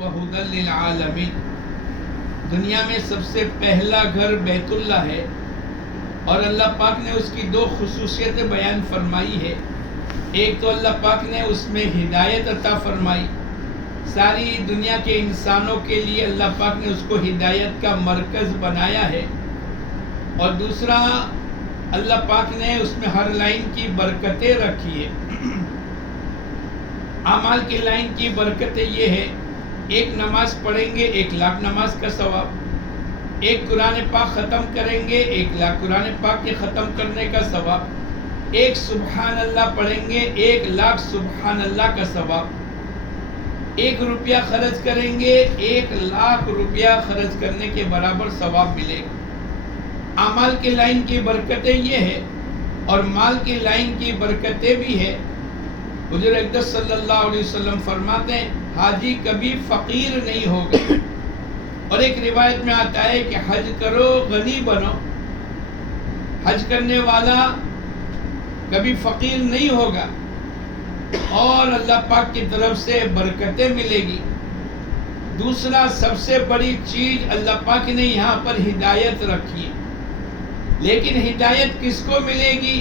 وہدی للعالمین. دنیا میں سب سے پہلا گھر بیت اللہ ہے اور اللہ پاک نے اس کی دو خصوصیتیں بیان فرمائی ہے. ایک تو اللہ پاک نے اس میں ہدایت عطا فرمائی، ساری دنیا کے انسانوں کے لیے اللہ پاک نے اس کو ہدایت کا مرکز بنایا ہے. اور دوسرا اللہ پاک نے اس میں ہر لائن کی برکتیں رکھی ہے. اعمال کی لائن کی برکتیں یہ ہے، ایک نماز پڑھیں گے 1,00,000 نماز کا ثواب، ایک قرآن پاک ختم کریں گے 1,00,000 قرآن پاک کے ختم کرنے کا ثواب، ایک سبحان اللہ پڑھیں گے 1,00,000 سبحان اللہ کا ثواب، 1 روپیہ خرچ کریں گے 1,00,000 روپیہ خرچ کرنے کے برابر ثواب ملے گا. اعمال کی لائن کی برکتیں یہ ہے اور مال کی لائن کی برکتیں بھی ہے. حضور اقدس صلی اللہ علیہ وسلم فرماتے ہیں حاجی کبھی فقیر نہیں ہوگا. اور ایک روایت میں آتا ہے کہ حج کرو غنی بنو، حج کرنے والا کبھی فقیر نہیں ہوگا اور اللہ پاک کی طرف سے برکتیں ملے گی. دوسرا سب سے بڑی چیز اللہ پاک نے یہاں پر ہدایت رکھی ہے. لیکن ہدایت کس کو ملے گی؟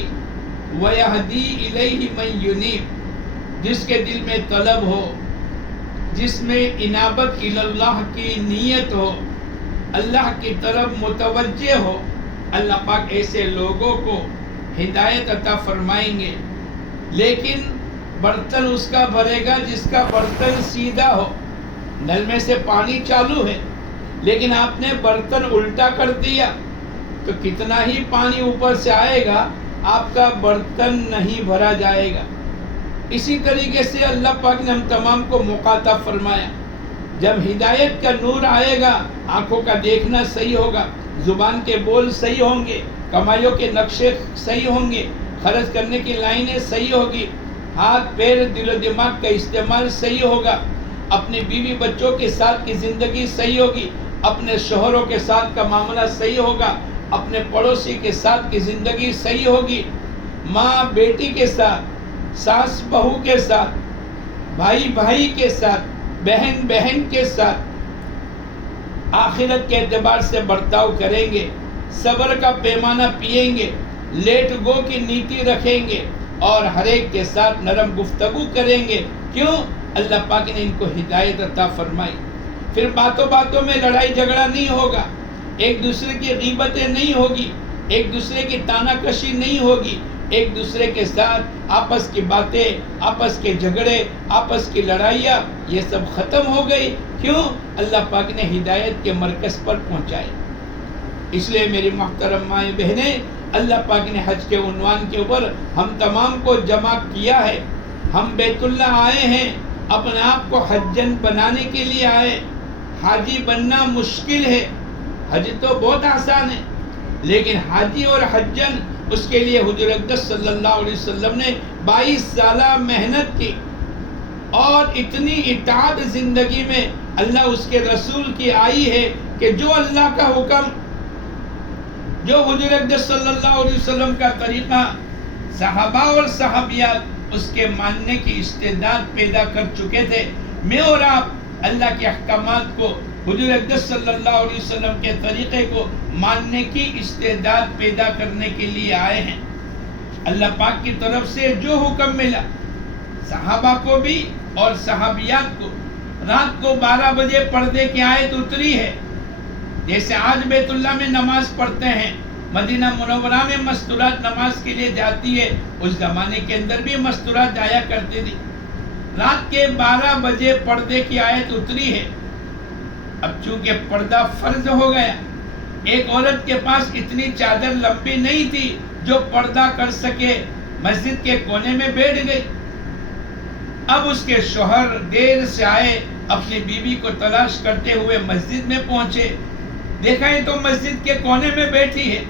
وَيَهْدِي إِلَيْهِ مَن يُنِيبُ، جس کے دل میں طلب ہو، جس میں انابت اللہ کی نیت ہو، اللہ کی طرف متوجہ ہو، اللہ پاک ایسے لوگوں کو ہدایت عطا فرمائیں گے. لیکن برتن اس کا بھرے گا جس کا برتن سیدھا ہو. نل میں سے پانی چالو ہے لیکن آپ نے برتن الٹا کر دیا تو کتنا ہی پانی اوپر سے آئے گا، آپ کا برتن نہیں بھرا جائے گا. اسی طریقے سے اللہ پاک نے ہم تمام کو مخاطب فرمایا، جب ہدایت کا نور آئے گا آنکھوں کا دیکھنا صحیح ہوگا، زبان کے بول صحیح ہوں گے، کمائیوں کے نقشے صحیح ہوں گے، خرچ کرنے کی لائنیں صحیح ہوگی، ہاتھ پیر دل و دماغ کا استعمال صحیح ہوگا، اپنے بیوی بچوں کے ساتھ کی زندگی صحیح ہوگی، اپنے شوہروں کے ساتھ کا معاملہ صحیح ہوگا، اپنے پڑوسی کے ساتھ کی زندگی صحیح ہوگی، ماں بیٹی کے ساتھ، ساس بہو کے ساتھ، بھائی بھائی کے ساتھ، بہن بہن کے ساتھ آخرت کے اعتبار سے برتاؤ کریں گے، صبر کا پیمانہ پئیں گے، لیٹ گو کی نیتی رکھیں گے اور ہر ایک کے ساتھ نرم گفتگو کریں گے. کیوں؟ اللہ پاک نے ان کو ہدایت عطا فرمائی. پھر باتوں باتوں میں لڑائی جھگڑا نہیں ہوگا، ایک دوسرے کی غیبتیں نہیں ہوگی، ایک دوسرے کی تانا کشی نہیں ہوگی، ایک دوسرے کے ساتھ آپس کی باتیں، آپس کے جھگڑے، آپس کی لڑائیاں یہ سب ختم ہو گئی. کیوں؟ اللہ پاک نے ہدایت کے مرکز پر پہنچائے. اس لیے میری محترم مائیں بہنیں، اللہ پاک نے حج کے عنوان کے اوپر ہم تمام کو جمع کیا ہے. ہم بیت اللہ آئے ہیں، اپنے آپ کو حجن بنانے کے لیے آئے. حاجی بننا مشکل ہے، حج تو بہت آسان ہے، لیکن حاجی اور حجن اس کے لیے حضور اقدس صلی اللہ علیہ وسلم نے 22 سالہ محنت کی اور اتنی اطاعت زندگی میں اللہ اس کے رسول کی آئی ہے کہ جو اللہ کا حکم، جو حضور اقدس صلی اللہ علیہ وسلم کا طریقہ، صحابہ اور صحابیات اس کے ماننے کی استعداد پیدا کر چکے تھے. میں اور آپ اللہ کے احکامات کو، حضور اقدس صلی اللہ علیہ وسلم کے طریقے کو ماننے کی استعداد پیدا کرنے کے لیے آئے ہیں. اللہ پاک کی طرف سے جو حکم ملا صحابہ کو بھی اور صحابیات کو، رات کو 12 بجے پردے کی آیت اتری ہے. جیسے آج بیت اللہ میں نماز پڑھتے ہیں، مدینہ منورہ میں مستورات نماز کے لیے جاتی ہے، اس زمانے کے اندر بھی مستورات جایا کرتی تھی. رات کے 12 بجے پردے کی آیت اتری ہے. اب چونکہ پردہ فرض ہو گیا، ایک عورت کے پاس اتنی چادر لمبی نہیں تھی جو پردہ کر سکے، مسجد کے کونے میں بیٹھ گئی. اب اس کے شوہر دیر سے آئے، اپنی بیوی کو تلاش کرتے ہوئے مسجد میں پہنچے، دیکھا یہ تو مسجد کے کونے میں بیٹھی ہے.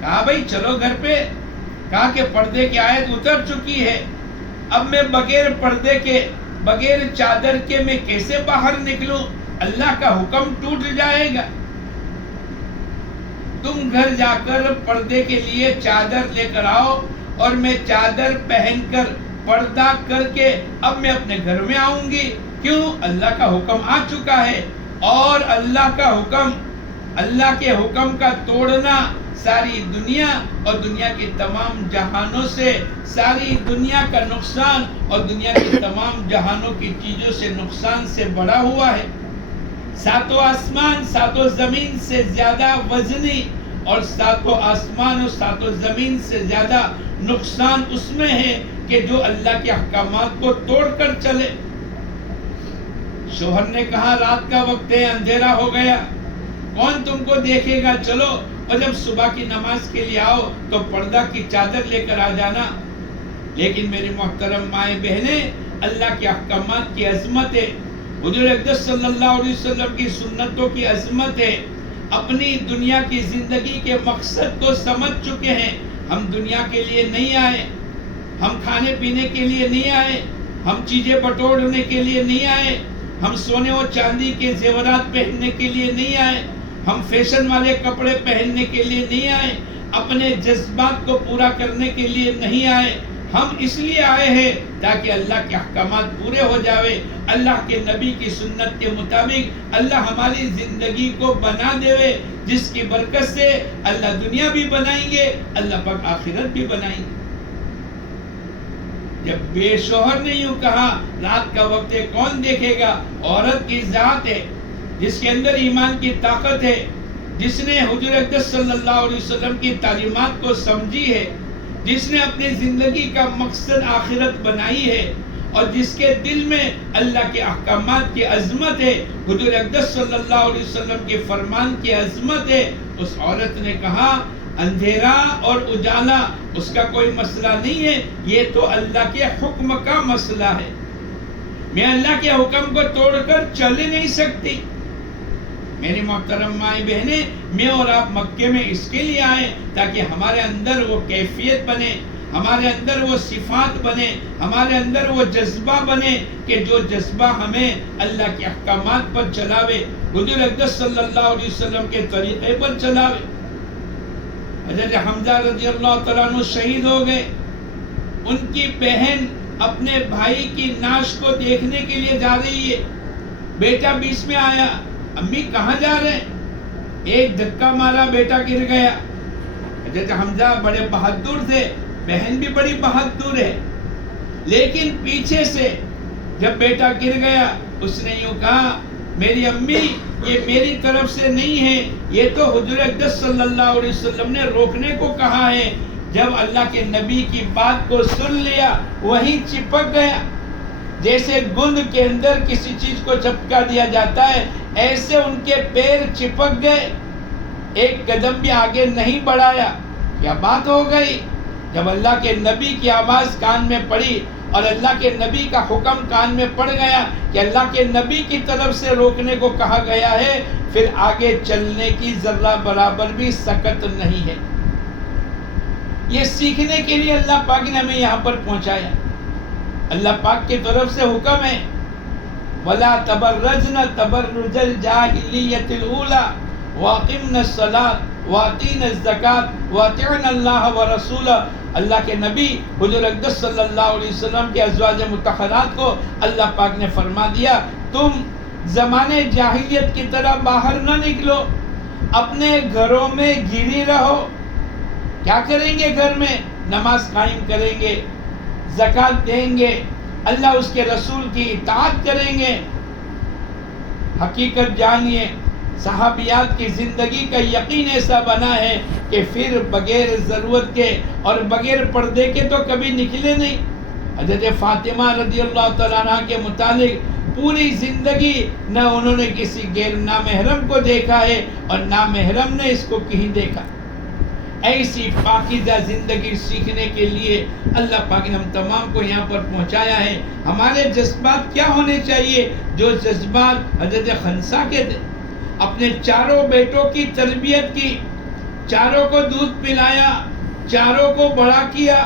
کہا بھائی چلو گھر پہ. کہا کہ پردے کی آیت اتر چکی ہے، اب میں بغیر پردے کے، بغیر چادر کے میں کیسے باہر نکلوں؟ اللہ کا حکم ٹوٹ جائے گا. تم گھر جا کر پردے کے لیے چادر لے کر آؤ اور میں چادر پہن کر پردہ کر کے اب میں اپنے گھر میں آؤں گی. کیوں؟ اللہ کا حکم آ چکا ہے، اور اللہ کا حکم، اللہ کے حکم کا توڑنا ساری دنیا اور دنیا کے تمام جہانوں سے، ساری دنیا کا نقصان اور دنیا کے تمام جہانوں کی چیزوں سے نقصان سے بڑا ہوا ہے۔ ساتوں آسمان ساتوں زمین سے زیادہ وزنی، اور ساتوں آسمان اور ساتوں زمین سے زیادہ نقصان اس میں ہے کہ جو اللہ کے احکامات کو توڑ کر چلے۔ شوہر نے کہا رات کا وقت ہے، اندھیرا ہو گیا، کون تم کو دیکھے گا، چلو، اور جب صبح کی نماز کے لیے آؤ تو پردہ کی چادر لے کر آ جانا۔ لیکن میری محترم مائیں بہنیں، اللہ کے احکامات کی عظمت ہے، حضور اقدس صلی اللہ علیہ وسلم کی سنتوں کی عظمت ہے، اپنی دنیا کی زندگی کے مقصد کو سمجھ چکے ہیں۔ ہم دنیا کے لیے نہیں آئے، ہم کھانے پینے کے لیے نہیں آئے، ہم چیزیں بٹورنے کے لیے نہیں آئے، ہم سونے اور چاندی کے زیورات پہننے کے لیے نہیں آئے، ہم فیشن والے کپڑے پہننے کے لیے نہیں آئے، اپنے جذبات کو پورا کرنے کے لیے نہیں آئے، ہم اس لیے آئے ہیں تاکہ اللہ کے احکامات پورے ہو جاوے، اللہ کے نبی کی سنت کے مطابق اللہ ہماری زندگی کو بنا دے، جس کی برکت سے اللہ دنیا بھی بنائیں گے، اللہ پاک آخرت بھی بنائیں گے۔ جب بے شوہر نے یوں کہا رات کا وقت ہے، کون دیکھے گا، عورت کی ذات ہے جس کے اندر ایمان کی طاقت ہے، جس نے حضور اقدس صلی اللہ علیہ وسلم کی تعلیمات کو سمجھی ہے، جس نے اپنی زندگی کا مقصد آخرت بنائی ہے، اور جس کے دل میں اللہ کے احکامات کی عظمت ہے، حضور اقدس صلی اللہ علیہ وسلم کے فرمان کی عظمت ہے، اس عورت نے کہا اندھیرا اور اجالا اس کا کوئی مسئلہ نہیں ہے، یہ تو اللہ کے حکم کا مسئلہ ہے، میں اللہ کے حکم کو توڑ کر چل ہی نہیں سکتی۔ میری محترم مائیں بہنیں، میں اور آپ مکے میں اس کے لیے آئے تاکہ ہمارے اندر وہ کیفیت بنے، ہمارے اندر وہ صفات بنے، ہمارے اندر وہ جذبہ بنے کہ جو جذبہ ہمیں اللہ کے احکامات پر چلاوے، حضور اقدس صلی اللہ علیہ وسلم کے طریقے پر چلاوے۔ حضرت حمزہ رضی اللہ تعالیٰ عنہ شہید ہو گئے، ان کی بہن اپنے بھائی کی نعش کو دیکھنے کے لیے جا رہی ہے، بیٹا بیچ میں آیا، امی کہاں جا رہے ہیں؟ ایک دھکا مارا، بیٹا گر گیا۔ حضرت حمزہ بڑے بہادر تھے، بہن بھی بڑی بہادر ہے، لیکن پیچھے سے جب بیٹا گر گیا اس نے یوں کہا میری امی یہ میری طرف سے نہیں ہے، یہ تو حضور اقدس صلی اللہ علیہ وسلم نے روکنے کو کہا ہے۔ جب اللہ کے نبی کی بات کو سن لیا وہیں چپک گیا، جیسے گند کے اندر کسی چیز کو چپکا دیا جاتا ہے، ایسے ان کے پیر چپک گئے، ایک قدم بھی آگے نہیں بڑھایا۔ کیا بات ہو گئی؟ جب اللہ کے نبی کی آواز کان میں پڑی اور اللہ کے نبی کا حکم کان میں پڑ گیا کہ اللہ کے نبی کی طرف سے روکنے کو کہا گیا ہے، پھر آگے چلنے کی ذرہ برابر بھی سکت نہیں ہے۔ یہ سیکھنے کے لیے اللہ پاک نے ہمیں یہاں پر پہنچایا۔ اللہ پاک کی طرف سے حکم ہے وَلَا تَبَرَّجْنَ تَبَرُّجَ الْجَاهِلِيَّةِ الْأُولَى وَأَقِمْنَ الصَّلَاةَ وَآتِينَ الزَّكَاةَ وَأَطِعْنَ اللَّهَ وَرَسُولَهُ۔ اللہ کے نبی حضور اقدس صلی اللہ علیہ وسلم کے ازواج مطہرات کو اللہ پاک نے فرما دیا تم زمانے جاہلیت کی طرح باہر نہ نکلو، اپنے گھروں میں گھری رہو۔ کیا کریں گے؟ گھر میں نماز قائم کریں گے، زکوٰۃ دیں گے، اللہ اس کے رسول کی اطاعت کریں گے۔ حقیقت جانیے، صحابیات کی زندگی کا یقین ایسا بنا ہے کہ پھر بغیر ضرورت کے اور بغیر پردے کے تو کبھی نکلے نہیں۔ حضرت فاطمہ رضی اللہ تعالیٰ عنہ کے متعلق پوری زندگی نہ انہوں نے کسی غیر نامحرم کو دیکھا ہے اور نامحرم نے اس کو کہیں دیکھا۔ ایسی پاکیزہ زندگی سیکھنے کے لیے اللہ پاک نے ہم تمام کو یہاں پر پہنچایا ہے۔ ہمارے جذبات کیا ہونے چاہیے؟ جو جذبات حضرت خنسا کے تھے، اپنے چاروں بیٹوں کی تربیت کی، چاروں کو دودھ پلایا، چاروں کو بڑا کیا،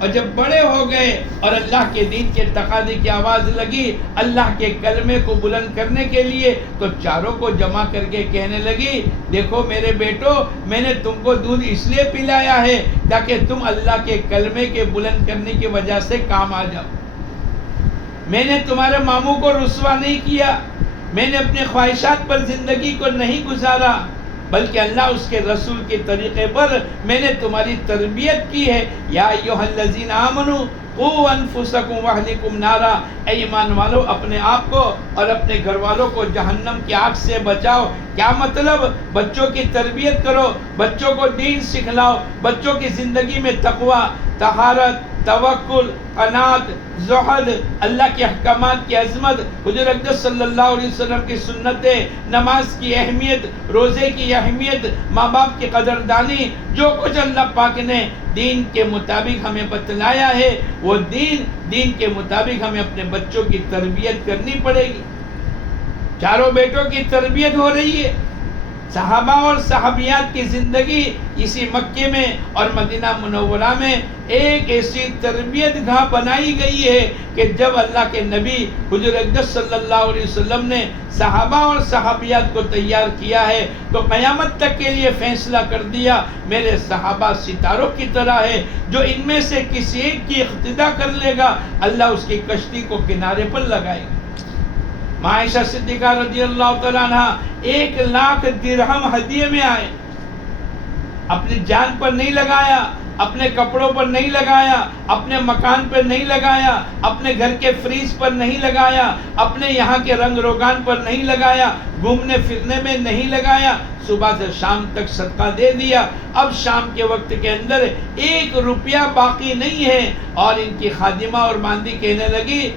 اور جب بڑے ہو گئے اور اللہ کے دین کے تقاضے کی آواز لگی اللہ کے کلمے کو بلند کرنے کے لیے، تو چاروں کو جمع کر کے کہنے لگی دیکھو میرے بیٹو، میں نے تم کو دودھ اس لیے پلایا ہے تاکہ تم اللہ کے کلمے کے بلند کرنے کی وجہ سے کام آ جاؤ۔ میں نے تمہارے ماموں کو رسوا نہیں کیا، میں نے اپنے خواہشات پر زندگی کو نہیں گزارا، بلکہ اللہ اس کے رسول کے طریقے پر میں نے تمہاری تربیت کی ہے۔ یا ایھا الذین آمنوا قوا انفسکم واہلکم نارا، اے ایمان والو اپنے آپ کو اور اپنے گھر والوں کو جہنم کی آگ سے بچاؤ۔ کیا مطلب؟ بچوں کی تربیت کرو، بچوں کو دین سکھلاؤ، بچوں کی زندگی میں تقوی، طہارت، توکل، قناعت، زہد، اللہ کے احکامات کی عظمت، حضور اقدس صلی اللہ علیہ وسلم کی سنتیں، نماز کی اہمیت، روزے کی اہمیت، ماں باپ کی قدردانی، جو کچھ اللہ پاک نے دین کے مطابق ہمیں بتلایا ہے وہ دین کے مطابق ہمیں اپنے بچوں کی تربیت کرنی پڑے گی۔ چاروں بیٹوں کی تربیت ہو رہی ہے۔ صحابہ اور صحابیات کی زندگی اسی مکے میں اور مدینہ منورہ میں ایک ایسی تربیت گاہ بنائی گئی ہے کہ جب اللہ کے نبی حضور اقدس صلی اللہ علیہ وسلم نے صحابہ اور صحابیات کو تیار کیا ہے تو قیامت تک کے لیے فیصلہ کر دیا میرے صحابہ ستاروں کی طرح ہے، جو ان میں سے کسی ایک کی اقتدا کر لے گا اللہ اس کی کشتی کو کنارے پر لگائے گا۔ عائشہ صدیقہ رضی اللہ تعالیٰ عنہ 1,00,000 درہم ہدیے میں آئے، اپنی جان پر نہیں لگایا، اپنے کپڑوں پر نہیں لگایا، اپنے مکان پر نہیں لگایا، اپنے گھر کے فریج پر نہیں لگایا، اپنے یہاں کے رنگ روگان پر نہیں لگایا، گھومنے پھرنے میں نہیں لگایا، صبح سے شام تک صدقہ دے دیا۔ اب شام کے وقت کے اندر 1 روپیہ باقی نہیں ہے، اور ان کی خادمہ اور باندی کہنے لگی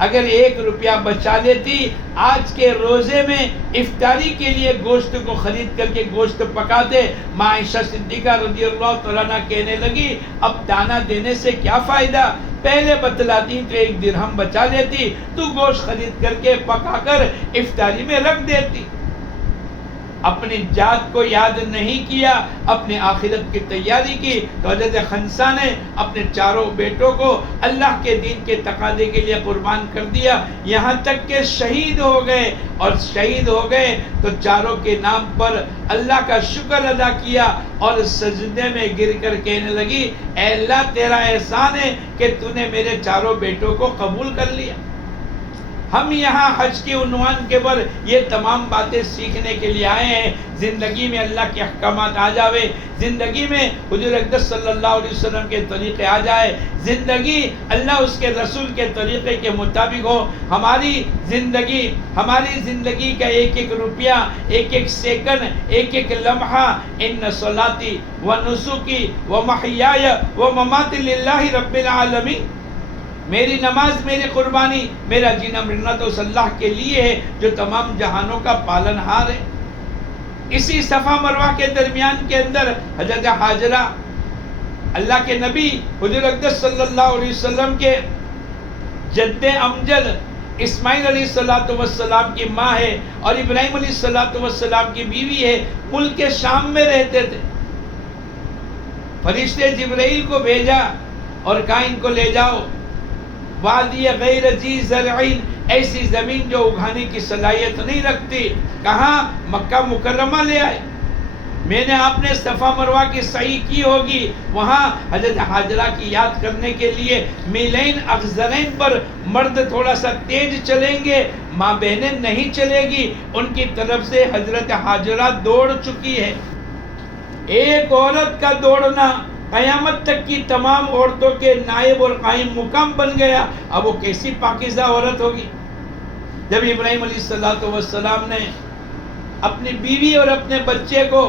اگر 1 روپیہ بچا لیتی آج کے روزے میں افطاری کے لیے گوشت کو خرید کر کے گوشت پکاتے۔ عائشہ صدیقہ رضی اللہ تعالیٰ عنہ کہنے لگی اب دانا دینے سے کیا فائدہ، پہلے بتلاتی تو 1 درہم بچا لیتی، تو گوشت خرید کر کے پکا کر افطاری میں رکھ دیتی۔ اپنی ذات کو یاد نہیں کیا، اپنے آخرت کی تیاری کی۔ تو حضرت خنسا نے اپنے چاروں بیٹوں کو اللہ کے دین کے تقاضے کے لیے قربان کر دیا، یہاں تک کہ شہید ہو گئے، اور شہید ہو گئے تو چاروں کے نام پر اللہ کا شکر ادا کیا اور سجدے میں گر کر کہنے لگی اے اللہ تیرا احسان ہے کہ تو نے میرے چاروں بیٹوں کو قبول کر لیا۔ ہم یہاں حج کے عنوان کے پر یہ تمام باتیں سیکھنے کے لیے آئے ہیں۔ زندگی میں اللہ کے احکامات آ جاوے، زندگی میں حضور اقدس صلی اللہ علیہ وسلم کے طریقے آ جائے، زندگی اللہ اس کے رسول کے طریقے کے مطابق ہو۔ ہماری زندگی کا 1 روپیہ، 1 سیکنڈ، 1 لمحہ ان صلاتی و نسکی و محیای و مماتی للہ رب العالمین، میری نماز، میری قربانی، میرا جینا مرنا تو اس اللہ کے لیے ہے جو تمام جہانوں کا پالن ہار ہے۔ اسی صفا مروہ کے درمیان کے اندر حضرت حاجرہ اللہ کے نبی حضور اقدس صلی اللہ علیہ وسلم کے جد امجد اسماعیل علیہ السلام کی ماں ہے اور ابراہیم علیہ السلام کی بیوی ہے، ملک شام میں رہتے تھے۔ فرشتے جبرائیل کو بھیجا اور کہا ان کو لے جاؤ وادی غیر ذی زرعین، ایسی زمین جو اگانے کی صلاحیت نہیں رکھتی، کہاں؟ مکہ مکرمہ لے آئے۔ میں نے آپ نے صفا مروہ کی سعی کی ہوگی، وہاں حضرت حاجرہ کی یاد کرنے کے لیے میلین اخضرین پر مرد تھوڑا سا تیز چلیں گے، ماں بہنیں نہیں چلے گی، ان کی طرف سے حضرت حاجرہ دوڑ چکی ہے۔ ایک عورت کا دوڑنا قیامت تک کی تمام عورتوں کے نائب اور قائم مقام بن گیا۔ اب وہ کیسی پاکیزہ عورت ہوگی؟ جب ابراہیم علیہ السلام نے اپنی بیوی اور اپنے بچے کو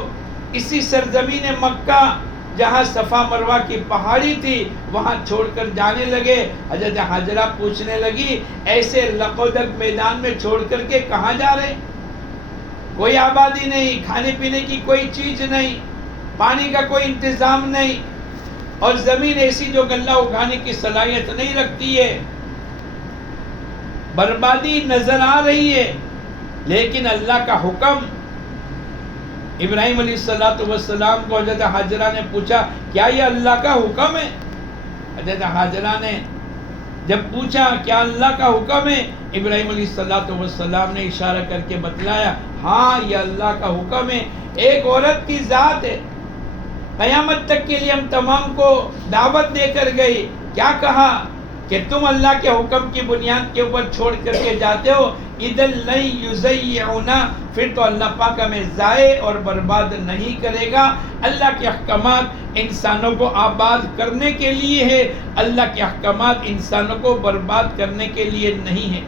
اسی سرزمین مکہ جہاں صفا مروہ کی پہاڑی تھی وہاں چھوڑ کر جانے لگے، حضرت حاجرہ پوچھنے لگی ایسے لقودک میدان میں چھوڑ کر کے کہاں جا رہے؟ کوئی آبادی نہیں، کھانے پینے کی کوئی چیز نہیں، پانی کا کوئی انتظام نہیں، اور زمین ایسی جو غلہ اگانے کی صلاحیت نہیں رکھتی ہے، بربادی نظر آ رہی ہے۔ لیکن اللہ کا حکم، ابراہیم علیہ السلام کو حضرت حاجرہ نے پوچھا کیا یہ اللہ کا حکم ہے؟ حضرت حاجرہ نے جب پوچھا کیا اللہ کا حکم ہے، ابراہیم علیہ السلام نے اشارہ کر کے بتلایا ہاں یہ اللہ کا حکم ہے۔ ایک عورت کی ذات ہے، قیامت تک کے لیے ہم تمام کو دعوت دے کر گئی، کیا کہا کہ تم اللہ کے حکم کی بنیاد کے اوپر چھوڑ کر کے جاتے ہو، اِذًا لَن یُضَیِّعُونَا، پھر تو اللہ پاک ہمیں ضائع اور برباد نہیں کرے گا۔ اللہ کے احکامات انسانوں کو آباد کرنے کے لیے ہے، اللہ کے احکامات انسانوں کو برباد کرنے کے لیے نہیں ہے۔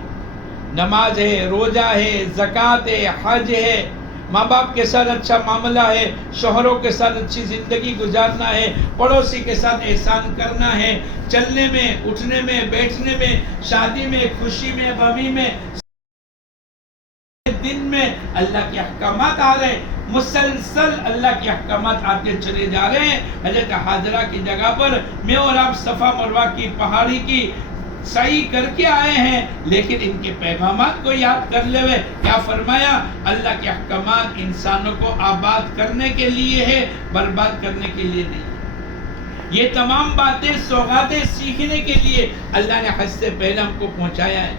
نماز ہے، روزہ ہے، زکوٰۃ ہے، حج ہے، ماں باپ کے ساتھ اچھا معاملہ ہے، شوہروں کے ساتھ اچھی زندگی گزارنا ہے، پڑوسی کے ساتھ احسان کرنا ہے، چلنے میں، اٹھنے میں، بیٹھنے میں، شادی میں، خوشی میں، غمی میں، دن میں اللہ کے احکامات آ رہے ہیں، مسلسل اللہ کے احکامات آتے چلے جا رہے ہیں۔ حضرت حاجرہ کی جگہ پر میں اور آپ صفا مروہ کی پہاڑی کی سعی کر کے آئے ہیں، لیکن ان کے پیغامات کو یاد کر لے ہوئے کیا فرمایا؟ اللہ کے احکامات انسانوں کو آباد کرنے کے لیے ہے، برباد کرنے کے لیے نہیں۔ یہ تمام باتیں، سوغاتیں سیکھنے کے لیے اللہ نے حج سے پہلے ہم کو پہنچایا ہے۔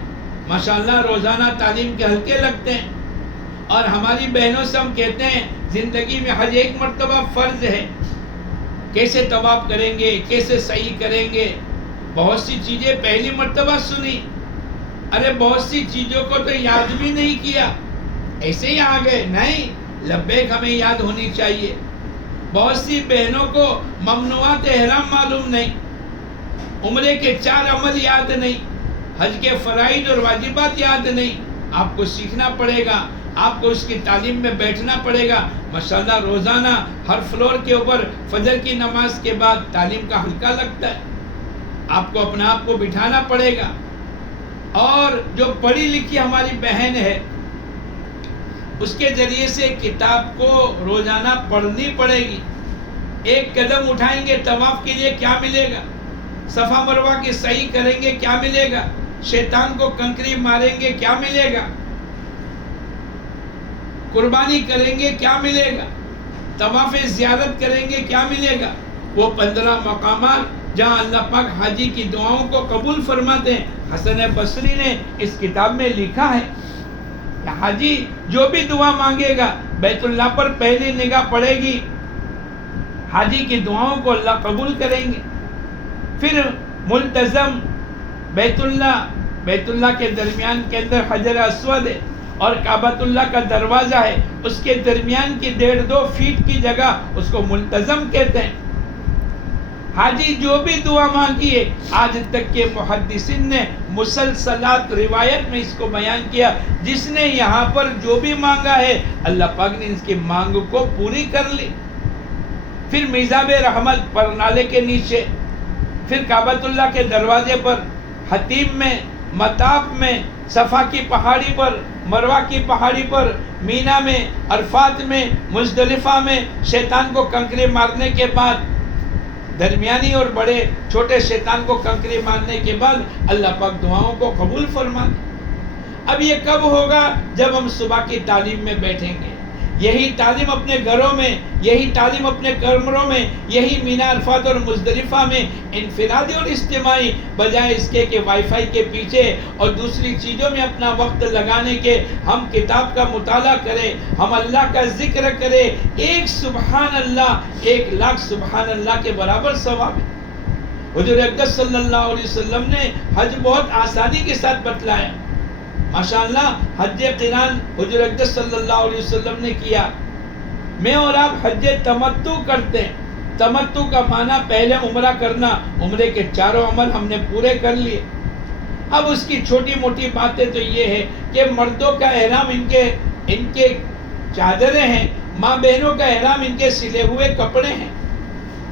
ماشاءاللہ روزانہ تعلیم کے حلقے لگتے ہیں، اور ہماری بہنوں سے ہم کہتے ہیں زندگی میں حج ایک مرتبہ فرض ہے، کیسے طواف کریں گے، کیسے سعی کریں گے، بہت سی چیزیں پہلی مرتبہ سنی، ارے بہت سی چیزوں کو تو یاد بھی نہیں کیا، ایسے ہی آ گئے۔ نہیں، لبیک ہمیں یاد ہونی چاہیے۔ بہت سی بہنوں کو ممنوعات احرام معلوم نہیں، عمرے کے 4 عمل یاد نہیں، حج کے فرائض اور واجبات یاد نہیں۔ آپ کو سیکھنا پڑے گا، آپ کو اس کی تعلیم میں بیٹھنا پڑے گا۔ ماشاءاللہ روزانہ ہر فلور کے اوپر فجر کی نماز کے بعد تعلیم کا حلقہ لگتا ہے، آپ کو اپنا آپ کو بٹھانا پڑے گا۔ اور جو پڑھی لکھی ہماری بہن ہے، اس کے ذریعے سے کتاب کو روزانہ پڑھنی پڑے گی۔ ایک قدم اٹھائیں گے طواف کے لیے کیا ملے گا، صفا مروہ کی سعی کریں گے کیا ملے گا، شیطان کو کنکری ماریں گے کیا ملے گا، قربانی کریں گے کیا ملے گا، طواف زیارت کریں گے کیا ملے گا۔ وہ 15 مقامات جہاں اللہ پاک حاجی کی دعاؤں کو قبول فرماتے ہیں۔ حسن بصری نے اس کتاب میں لکھا ہے کہ حاجی جو بھی دعا مانگے گا بیت اللہ پر پہلی نگاہ پڑے گی، حاجی کی دعاؤں کو اللہ قبول کریں گے۔ پھر ملتزم بیت اللہ کے درمیان کے اندر حجر اسود ہے اور کعبۃ اللہ کا دروازہ ہے، اس کے درمیان کی 1.5-2 فیٹ کی جگہ اس کو ملتزم کہتے ہیں۔ حاجی جو بھی دعا مانگی ہے، آج تک کے محدثین نے مسلسلات روایت میں اس کو بیان کیا، جس نے یہاں پر جو بھی مانگا ہے اللہ پاک نے اس کی مانگ کو پوری کر لی۔ پھر میزاب رحمت پر نالے کے نیچے، پھر کعبۃ اللہ کے دروازے پر، حتیم میں، مطاف میں، صفا کی پہاڑی پر، مروہ کی پہاڑی پر، مینا میں، عرفات میں، مزدلفہ میں، شیطان کو کنکری مارنے کے بعد، درمیانی اور بڑے چھوٹے شیطان کو کنکری مارنے کے بعد اللہ پاک دعاؤں کو قبول فرماتے۔ اب یہ کب ہوگا؟ جب ہم صبح کی تعلیم میں بیٹھیں گے۔ یہی تعلیم اپنے گھروں میں، یہی تعلیم اپنے کمروں میں، یہی مینا، عرفات اور مزدلفہ میں انفرادی اور اجتماعی، بجائے اس کے کہ وائی فائی کے پیچھے اور دوسری چیزوں میں اپنا وقت لگانے کے ہم کتاب کا مطالعہ کریں، ہم اللہ کا ذکر کریں۔ 1 سبحان اللہ 1,00,000 سبحان اللہ کے برابر ثواب ہے۔ حضور اقدس صلی اللہ علیہ وسلم نے حج بہت آسانی کے ساتھ بتلایا۔ ماشاءاللہ حج قران حضور اقدس صلی اللہ علیہ وسلم نے کیا۔ میں اور آپ حج تمتع کرتے ہیں۔ تمتع کا معنی پہلے عمرہ کرنا، عمرے کے 4 عمل ہم نے پورے کر لیے۔ اب اس کی چھوٹی موٹی باتیں تو یہ ہے کہ مردوں کا احرام ان کے چادریں ہیں، ماں بہنوں کا احرام ان کے سلے ہوئے کپڑے ہیں۔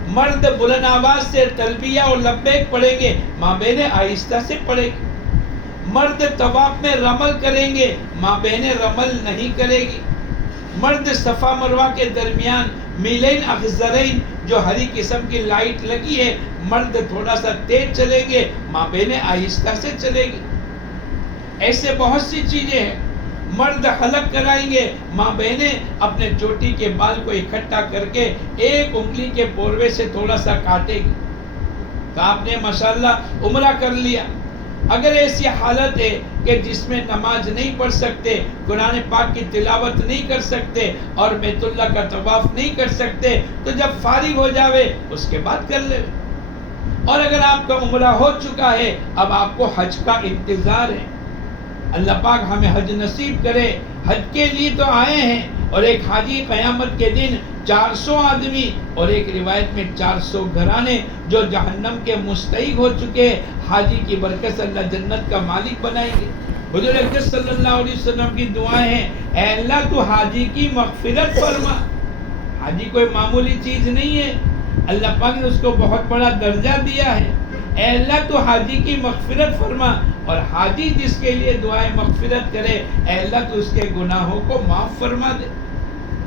مرد بلند آواز سے تلبیہ اور لبیک پڑھیں گے، ماں بہنیں آہستہ سے پڑھیں گے۔ مرد طواف میں رمل کریں گے، ماں بہنیں رمل نہیں کرے گی۔ مرد صفا مروہ کے درمیان میلین اخضرین جو ہری قسم کی لائٹ لگی ہے، مرد تھوڑا سا تیز چلیں گے، ماں بہنیں آہستہ سے چلے گی۔ ایسے بہت سی چیزیں ہیں۔ مرد حلق کرائیں گے، ماں بہنیں اپنے چوٹی کے بال کو اکٹھا کر کے 1 انگلی کے پوروے سے تھوڑا سا کاٹے گی۔ تو آپ نے ماشاءاللہ عمرہ کر لیا۔ اگر ایسی حالت ہے کہ جس میں نماز نہیں پڑھ سکتے، قرآن پاک کی تلاوت نہیں کر سکتے اور بیت اللہ کا طواف نہیں کر سکتے، تو جب فارغ ہو جاوے اس کے بعد کر لے۔ اور اگر آپ کا عمرہ ہو چکا ہے اب آپ کو حج کا انتظار ہے. اللہ پاک ہمیں حج نصیب کرے. حج کے لیے تو آئے ہیں اور ایک حاجی قیامت کے دن 400 آدمی اور ایک روایت میں 400 گھرانے جو جہنم کے مستحق ہو چکے ہیں، حاجی کی برکت سے اللہ جنت کا مالک بنائیں گے. حضور اکرم صلی اللہ علیہ وسلم کی دعائیں ہیں، اے اللہ تو حاجی کی مغفرت فرما. حاجی کوئی معمولی چیز نہیں ہے، اللہ پاک نے اس کو بہت بڑا درجہ دیا ہے. اے اللہ تو حاجی کی مغفرت فرما، اور حاجی جس کے لیے دعائیں مغفرت کرے اے اللہ تو اس کے گناہوں کو معاف فرما دے.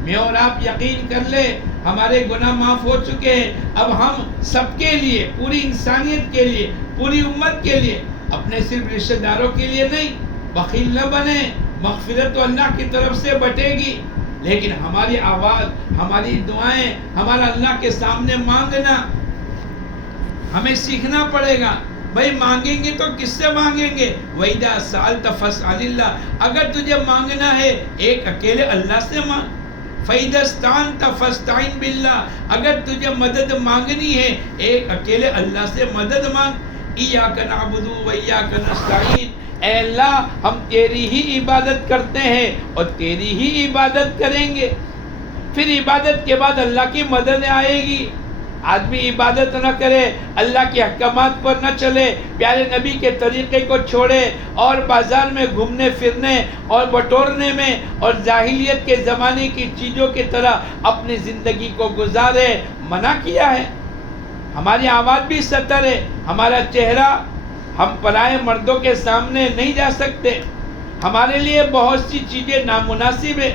میں اور آپ یقین کر لے ہمارے گناہ معاف ہو چکے ہیں. اب ہم سب کے لیے، پوری انسانیت کے لیے، پوری امت کے لیے، اپنے صرف رشتہ داروں کے لیے نہیں، بخیل نہ بنے. مغفرت تو اللہ کی طرف سے بٹے گی، لیکن ہماری آواز، ہماری دعائیں، ہمارا اللہ کے سامنے مانگنا ہمیں سیکھنا پڑے گا. بھائی مانگیں گے تو کس سے مانگیں گے؟ وَإِذَا سَأَلْتَ فَاسْأَلِ اللَّهِ، اگر تجھے مانگنا ہے ایک اکیلے اللہ سے مانگ. فَإِذَا اسْتَعَنْتَ فَاسْتَعِنْ بِاللَّهِ، اگر تجھے مدد مانگنی ہے ایک اکیلے اللہ سے مدد مانگ. إِيَّاكَ نَعْبُدُ وَإِيَّاكَ نَسْتَعِينُ، اے اللہ ہم تیری ہی عبادت کرتے ہیں اور تیری ہی عبادت کریں گے. پھر عبادت کے بعد اللہ کی مدد آئے گی. آدمی عبادت نہ کرے، اللہ کے احکامات پر نہ چلے، پیارے نبی کے طریقے کو چھوڑے اور بازار میں گھومنے پھرنے اور بٹورنے میں اور جاہلیت کے زمانے کی چیزوں کی طرح اپنی زندگی کو گزارے، منع کیا ہے. ہماری آواز بھی ستر ہے، ہمارا چہرہ ہم پرائے مردوں کے سامنے نہیں جا سکتے. ہمارے لیے بہت سی چیزیں نامناسب ہیں.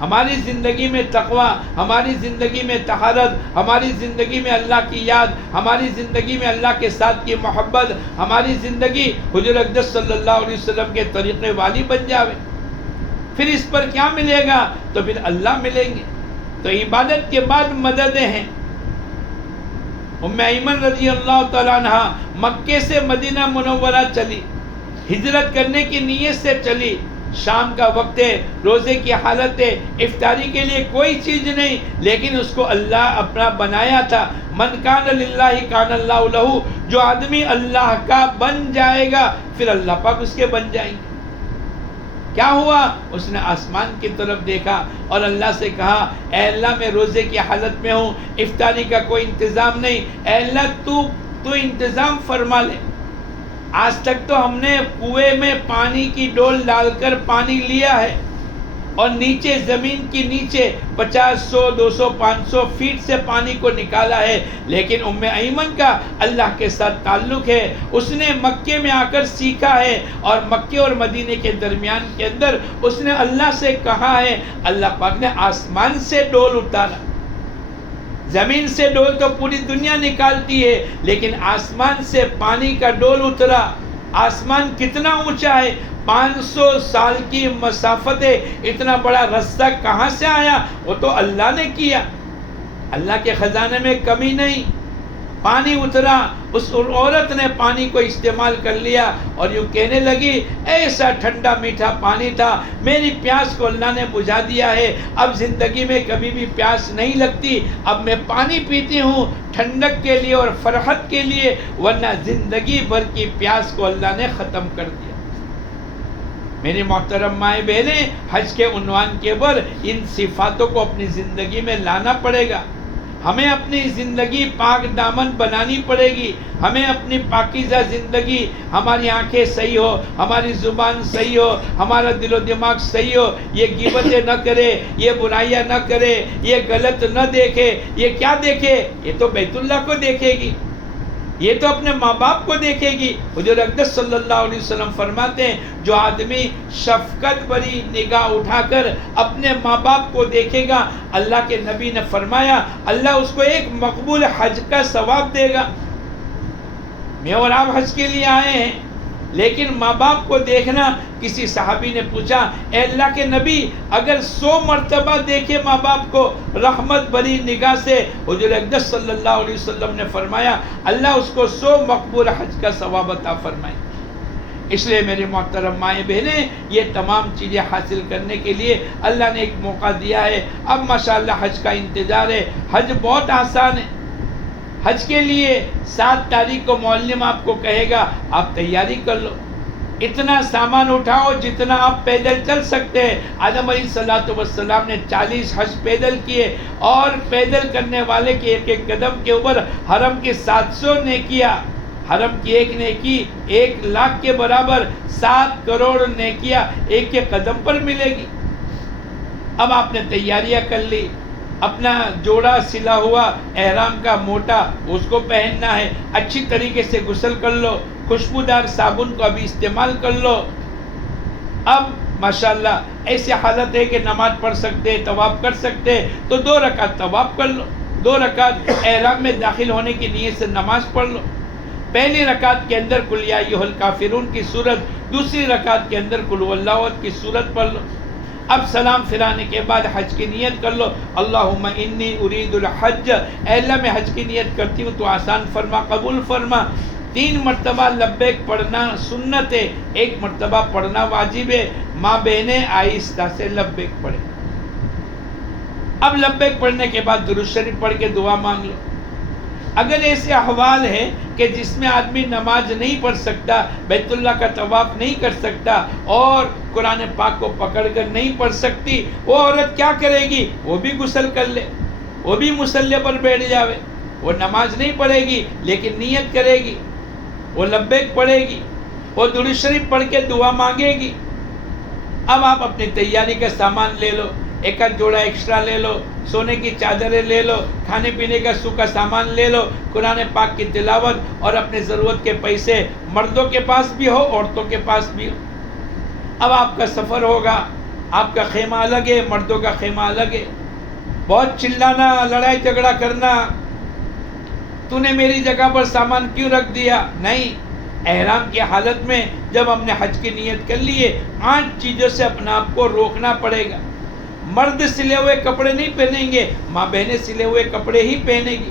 ہماری زندگی میں تقوی، ہماری زندگی میں طہارت، ہماری زندگی میں اللہ کی یاد، ہماری زندگی میں اللہ کے ساتھ کی محبت، ہماری زندگی حضور اقدس صلی اللہ علیہ وسلم کے طریقے والی بن جاوے. پھر اس پر کیا ملے گا؟ تو پھر اللہ ملیں گے. تو عبادت کے بعد مددیں ہیں. ام ایمن رضی اللہ تعالیٰ عنہ مکے سے مدینہ منورہ چلی، ہجرت کرنے کی نیت سے چلی. شام کا وقت ہے، روزے کی حالت ہے، افطاری کے لیے کوئی چیز نہیں، لیکن اس کو اللہ اپنا بنایا تھا. من کان للہ کان اللہ لہ، جو آدمی اللہ کا بن جائے گا پھر اللہ پاک اس کے بن جائیں گے. کیا ہوا؟ اس نے آسمان کی طرف دیکھا اور اللہ سے کہا اے اللہ میں روزے کی حالت میں ہوں، افطاری کا کوئی انتظام نہیں، اے اللہ تو انتظام فرما لے. آج تک تو ہم نے کنویں میں پانی کی ڈول ڈال کر پانی لیا ہے اور نیچے زمین کی نیچے 50 100 200 500 فیٹ سے پانی کو نکالا ہے. لیکن ام ایمن کا اللہ کے ساتھ تعلق ہے، اس نے مکے میں آ کر سیکھا ہے اور مکے اور مدینے کے درمیان کے اندر اس نے اللہ سے کہا ہے. اللہ پاک نے آسمان سے ڈول اتارا. زمین سے ڈول تو پوری دنیا نکالتی ہے، لیکن آسمان سے پانی کا ڈول اترا. آسمان کتنا اونچا ہے؟ 500 سال کی مسافت ہے. اتنا بڑا رستہ کہاں سے آیا؟ وہ تو اللہ نے کیا. اللہ کے خزانے میں کمی نہیں. پانی اترا، اس عورت نے پانی کو استعمال کر لیا اور یوں کہنے لگی ایسا ٹھنڈا میٹھا پانی تھا، میری پیاس کو اللہ نے بجھا دیا ہے. اب زندگی میں کبھی بھی پیاس نہیں لگتی. اب میں پانی پیتی ہوں ٹھنڈک کے لیے اور فرحت کے لیے، ورنہ زندگی بھر کی پیاس کو اللہ نے ختم کر دیا. میری محترم مائیں بہنیں، حج کے عنوان کے اوپر ان صفاتوں کو اپنی زندگی میں لانا پڑے گا. ہمیں اپنی زندگی پاک دامن بنانی پڑے گی. ہمیں اپنی پاکیزہ زندگی، ہماری آنکھیں صحیح ہو، ہماری زبان صحیح ہو، ہمارا دل و دماغ صحیح ہو، یہ غیبتیں نہ کرے، یہ برائیاں نہ کرے، یہ غلط نہ دیکھے. یہ کیا دیکھے؟ یہ تو بیت اللہ کو دیکھے گی، یہ تو اپنے ماں باپ کو دیکھے گی. حضور اقدس صلی اللہ علیہ وسلم فرماتے ہیں جو آدمی شفقت بری نگاہ اٹھا کر اپنے ماں باپ کو دیکھے گا، اللہ کے نبی نے فرمایا اللہ اس کو ایک مقبول حج کا ثواب دے گا. میں اور آپ حج کے لیے آئے ہیں، لیکن ماں باپ کو دیکھنا. کسی صحابی نے پوچھا اے اللہ کے نبی اگر 100 مرتبہ دیکھے ماں باپ کو رحمت بری نگاہ سے، حضور اقدس صلی اللہ علیہ وسلم نے فرمایا اللہ اس کو 100 مقبول حج کا ثواب عطا فرمائے. اس لیے میری محترم مائیں بہنیں، یہ تمام چیزیں حاصل کرنے کے لیے اللہ نے ایک موقع دیا ہے. اب ماشاءاللہ حج کا انتظار ہے. حج بہت آسان ہے. حج کے لیے 7 تاریخ کو معلم آپ کو کہے گا آپ تیاری کر لو، اتنا سامان اٹھاؤ جتنا آپ پیدل چل سکتے ہیں۔ آدم علیہ الصلوۃ والسلام نے 40 حج پیدل کیے، اور پیدل کرنے والے کے ایک ایک قدم کے اوپر حرم کی 700 نیکیاں، حرم کی ایک نیکی 1,00,000 کے برابر 7 کروڑ نیکیاں ایک ایک قدم پر ملے گی۔ اب آپ نے تیاریاں کر لی، اپنا جوڑا سلا ہوا احرام کا موٹا اس کو پہننا ہے، اچھی طریقے سے غسل کر لو، خوشبودار صابن کو ابھی استعمال کر لو۔ اب ماشاءاللہ ایسی حالت ہے کہ نماز پڑھ سکتے، طواف کر سکتے، تو 2 رکعت طواف کر لو، 2 رکعت احرام میں داخل ہونے کی نیت سے نماز پڑھ لو۔ پہلی رکعت کے اندر قل یا ایھا الکافرون کی صورت، دوسری رکعت کے اندر قل ھو اللہ احد کی صورت پڑھ لو۔ اب سلام پھرانے کے بعد حج کی نیت کر لو، اللہم انی ارید الحج، اے اللہ میں حج کی نیت کرتی ہوں تو آسان فرما، قبول فرما۔ 3 مرتبہ لبیک پڑھنا سنت ہے، 1 مرتبہ پڑھنا واجب ہے۔ ماں بہنیں آہستہ سے لبیک پڑھیں۔ اب لبیک پڑھنے کے بعد درود شریف پڑھ کے دعا مانگ لو۔ اگر ایسے احوال ہے کہ جس میں آدمی نماز نہیں پڑھ سکتا، بیت اللہ کا طواف نہیں کر سکتا، اور قرآن پاک کو پکڑ کر نہیں پڑھ سکتی، وہ عورت کیا کرے گی؟ وہ بھی غسل کر لے، وہ بھی مصلی پر بیٹھ جاوے، وہ نماز نہیں پڑھے گی لیکن نیت کرے گی، وہ لبیک پڑھے گی، وہ درود شریف پڑھ کے دعا مانگے گی۔ اب آپ اپنی تیاری کا سامان لے لو، 1 جوڑا ایکسٹرا لے لو، سونے کی چادریں لے لو، کھانے پینے کا سوکھا سامان لے لو، قرآن پاک کی تلاوت اور اپنے ضرورت کے پیسے مردوں کے پاس بھی ہو عورتوں کے پاس بھی ہو۔ اب آپ کا سفر ہوگا، آپ کا خیمہ الگ ہے، مردوں کا خیمہ الگ ہے۔ بہت چلانا، لڑائی جھگڑا کرنا، تو نے میری جگہ پر سامان کیوں رکھ دیا؟ نہیں، احرام کی حالت میں جب ہم نے حج کی نیت کر لی ہے، 8 چیزوں سے اپنا آپ کو روکنا پڑے گا۔ مرد سلے ہوئے کپڑے نہیں پہنیں گے، ماں بہنیں سلے ہوئے کپڑے ہی پہنے گی۔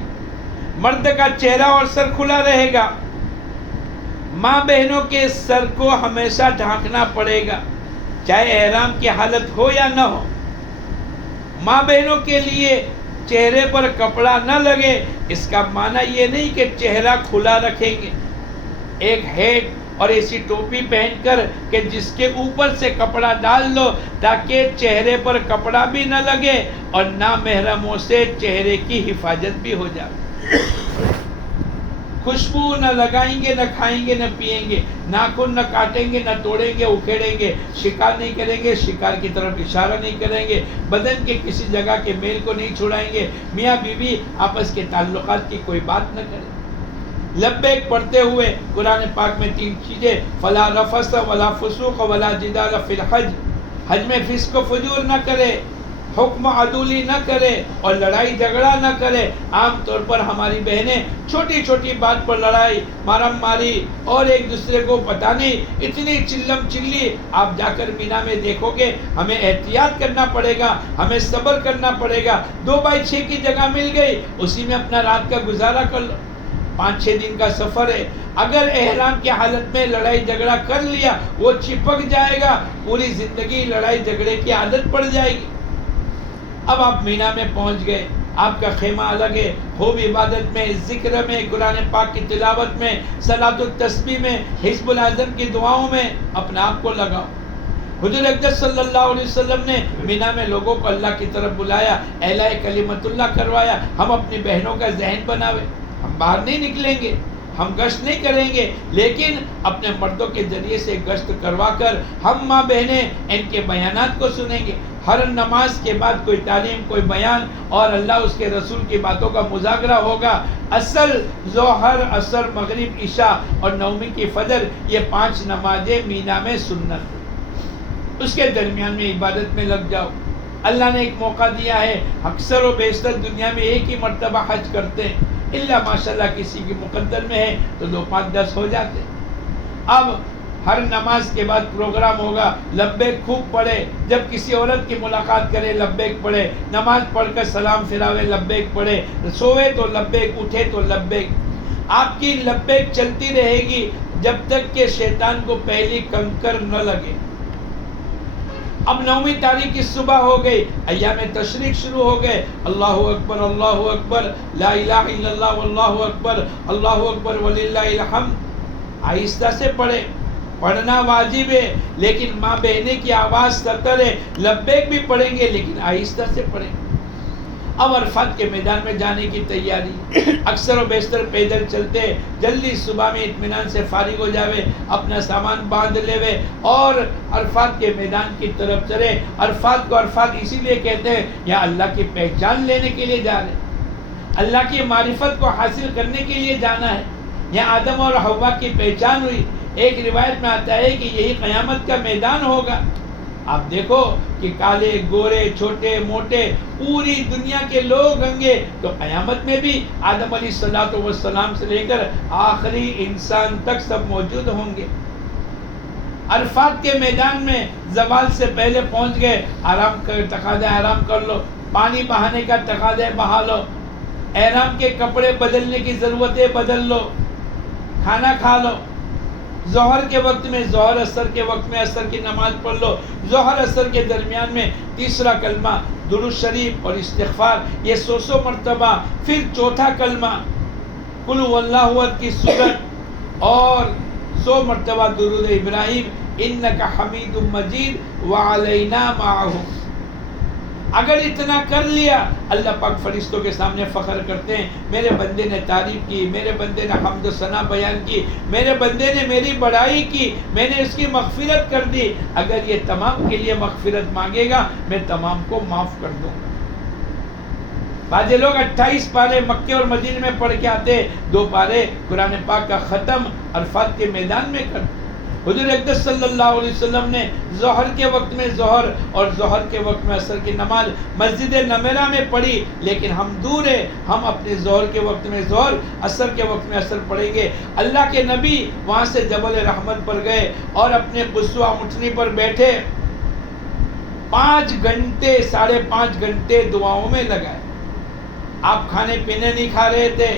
مرد کا چہرہ اور سر کھلا رہے گا، ماں بہنوں کے سر کو ہمیشہ ڈھانکنا پڑے گا، چاہے احرام کی حالت ہو یا نہ ہو۔ ماں بہنوں کے لیے چہرے پر کپڑا نہ لگے، اس کا معنی یہ نہیں کہ چہرہ کھلا رکھیں گے۔ ایک ہیٹ اور ایسی ٹوپی پہن کر کہ جس کے اوپر سے کپڑا ڈال دو تاکہ چہرے پر کپڑا بھی نہ لگے اور نامحرموں سے چہرے کی حفاظت بھی ہو جائے۔ خوشبو نہ لگائیں گے، نہ کھائیں گے، نہ پیئیں گے، ناخن نہ کاٹیں گے، نہ توڑیں گے، اکھیڑیں گے، شکار نہیں کریں گے، شکار کی طرف اشارہ نہیں کریں گے، بدن کے کسی جگہ کے میل کو نہیں چھڑائیں گے، میاں بیوی آپس کے تعلقات کی کوئی بات نہ کریں۔ لبیک پڑھتے ہوئے قرآن پاک میں 3 چیزیں، فلا رفث ولا فسوق ولا جدال فی الحج، حج میں فسق و فجور نہ کرے، حکم عدولی نہ کرے اور لڑائی جھگڑا نہ کرے۔ عام طور پر ہماری بہنیں چھوٹی چھوٹی بات پر لڑائی مارم ماری اور ایک دوسرے کو پتہ نہیں اتنی چلم چلی، آپ جا کر مینا میں دیکھو گے ہمیں احتیاط کرنا پڑے گا، ہمیں صبر کرنا پڑے گا۔ 2x6 کی جگہ مل گئی، اسی میں اپنا رات کا گزارا کر لو۔ 5-6 دن کا سفر ہے، اگر احرام کی حالت میں لڑائی جھگڑا کر لیا وہ چپک جائے گا، پوری زندگی لڑائی جھگڑے کی عادت پڑ جائے گی۔ اب آپ مینا میں پہنچ گئے، آپ کا خیمہ الگ ہے، خوب عبادت میں، ذکر میں، قرآن پاک کی تلاوت میں، صلاۃ التسبیح میں، حزب الاعظم کی دعاؤں میں اپنا آپ کو لگاؤ۔ حضور اقدس صلی اللہ علیہ وسلم نے مینا میں لوگوں کو اللہ کی طرف بلایا، اعلاء کلمت اللہ کروایا۔ ہم اپنی بہنوں کا ذہن بناوے، ہم باہر نہیں نکلیں گے، ہم گشت نہیں کریں گے، لیکن اپنے مردوں کے ذریعے سے گشت کروا کر ہم ماں بہنیں ان کے بیانات کو سنیں گے۔ ہر نماز کے بعد کوئی تعلیم، کوئی بیان اور اللہ اس کے رسول کی باتوں کا مذاکرہ ہوگا۔ اصل ظہر، عصر، مغرب، عشاء اور نومی کی فجر، یہ 5 نمازیں مینا میں سنت، اس کے درمیان میں عبادت میں لگ جاؤ۔ اللہ نے ایک موقع دیا ہے، اکثر و بیشتر دنیا میں ایک ہی مرتبہ حج کرتے ہیں، اللہ ماشاءاللہ کسی کی مقدر میں ہے تو 2 5 10 ہو جاتے۔ اب ہر نماز کے بعد پروگرام ہوگا، لبیک خوب پڑھے، جب کسی عورت کی ملاقات کرے لبیک پڑھے، نماز پڑھ کر سلام پھراوے لبیک پڑھے، سوئے تو لبیک، اٹھے تو لبیک۔ آپ کی لبیک چلتی رہے گی جب تک کہ شیطان کو پہلی کنکر نہ لگے۔ اب 9ویں تاریخ کی صبح ہو گئی، ایام تشریق شروع ہو گئے، اللہ اکبر اللہ اکبر لا الہ الا اللہ واللہ اکبر اللہ اکبر وللہ الحمد۔ آہستہ سے پڑھے، پڑھنا واجب ہے لیکن ماں بہنیں کی آواز سطر ہے، لبیک بھی پڑھیں گے لیکن آہستہ سے پڑھیں۔ اب عرفات کے میدان میں جانے کی تیاری، اکثر و بیشتر پیدل چلتے، جلدی صبح میں اطمینان سے فارغ ہو جاوے، اپنا سامان باندھ لیوے اور عرفات کے میدان کی طرف چلے۔ عرفات کو عرفات اسی لیے کہتے ہیں یا اللہ کی پہچان لینے کے لیے جا رہے ہیں، اللہ کی معرفت کو حاصل کرنے کے لیے جانا ہے۔ یہاں آدم اور حوا کی پہچان ہوئی۔ ایک روایت میں آتا ہے کہ یہی قیامت کا میدان ہوگا۔ آپ دیکھو کہ کالے گورے چھوٹے موٹے پوری دنیا کے لوگ ہوں گے، تو قیامت میں بھی آدم علیہ السلام سے لے کر آخری انسان تک سب موجود ہوں گے۔ عرفات کے میدان میں زوال سے پہلے پہنچ گئے، آرام کر تقاضا آرام کر لو، پانی بہانے کا تقاضا بہا لو، احرام کے کپڑے بدلنے کی ضرورتیں بدل لو، کھانا کھا لو۔ ظہر کے وقت میں ظہر، عصر کے وقت میں عصر کی نماز پڑھ لو، ظہر عصر کے درمیان میں تیسرا کلمہ درود شریف اور استغفار یہ 100 مرتبہ، پھر چوتھا کلمہ قل هو اللہ احد کی سورت اور 100 مرتبہ درود ابراہیم انک حمید مجید وعلینا معہم۔ اگر اتنا کر لیا، اللہ پاک فرشتوں کے سامنے فخر کرتے ہیں میرے بندے نے تعریف کی، میرے بندے نے حمد و ثنا بیان کی، میرے بندے نے میری بڑائی کی، میں نے اس کی مغفرت کر دی۔ اگر یہ تمام کے لیے مغفرت مانگے گا میں تمام کو معاف کر دوں گا۔ بعض لوگ 28 پارے مکے اور مدینے میں پڑھ کے آتے، 2 پارے قرآن پاک کا ختم عرفات کے میدان میں کرتے۔ حضور اقدس صلی اللہ علیہ وسلم نے ظہر کے وقت میں ظہر اور ظہر کے وقت میں عصر کی نماز مسجد نمیرہ میں پڑھی، لیکن ہم دور ہیں، ہم اپنے ظہر کے وقت میں ظہر، عصر کے وقت میں عصر پڑھیں گے۔ اللہ کے نبی وہاں سے جبل رحمت پر گئے اور اپنے قصوہ اونٹنی پر بیٹھے، 5 گھنٹے 5.5 گھنٹے دعاؤں میں لگائے۔ آپ کھانے پینے نہیں کھا رہے تھے،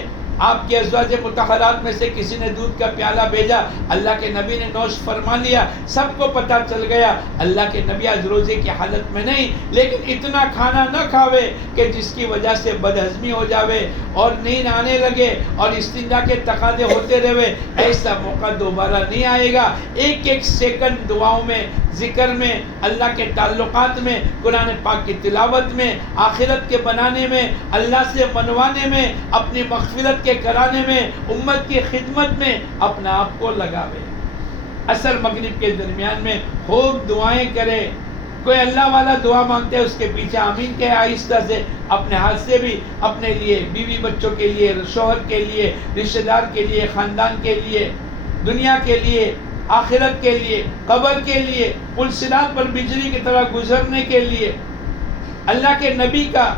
آپ کے ازواج مطہرات میں سے کسی نے دودھ کا پیالہ بھیجا، اللہ کے نبی نے نوش فرما لیا، سب کو پتہ چل گیا۔ اللہ کے نبی آج روزے کی حالت میں نہیں، لیکن اتنا کھانا نہ کھاوے کہ جس کی وجہ سے بدہضمی ہو جاوے اور نیند آنے لگے اور استنجا کے تقاضے ہوتے رہے۔ ایسا موقع دوبارہ نہیں آئے گا۔ ایک ایک سیکنڈ دعاؤں میں، ذکر میں، اللہ کے تعلقات میں، قرآن پاک کی تلاوت میں، آخرت کے بنانے میں، اللہ سے منوانے میں، اپنی مغفرت کے کرانے میں، امت کی خدمت میں اپنا آپ کو لگاوے۔ عصر مغرب کے درمیان میں خوب دعائیں کرے۔ کوئی اللہ والا دعا مانگتے ہے اس کے پیچھے آمین کہ آہستہ سے، اپنے ہاتھ سے بھی، اپنے لیے، بیوی بچوں کے لیے، شوہر کے لیے، رشتہ دار کے لیے، خاندان کے لیے، دنیا کے لیے، آخرت کے لیے، قبر کے لیے، پل صراط پر بجلی کی طرح گزرنے کے لیے، اللہ کے نبی کا